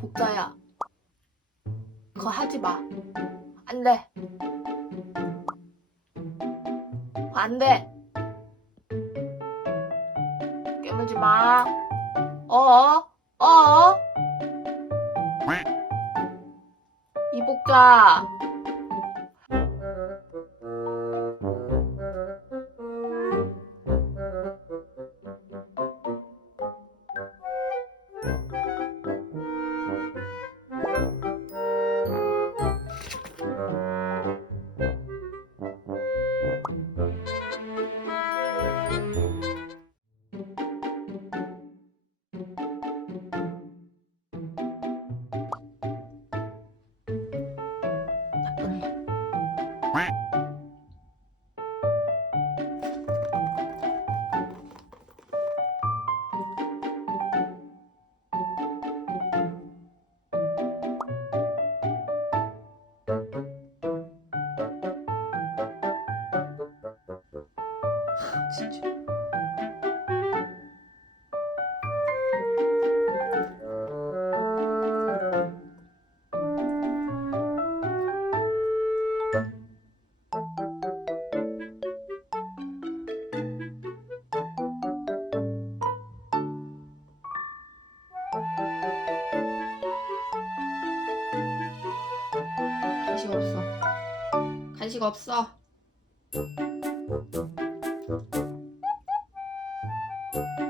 복자야. 그거 하지 마. 안 돼. 안 돼. 깨물지 마. 어? 어? 이복자. Thank you. 진짜. 간식 없어. 간식 없어. thank you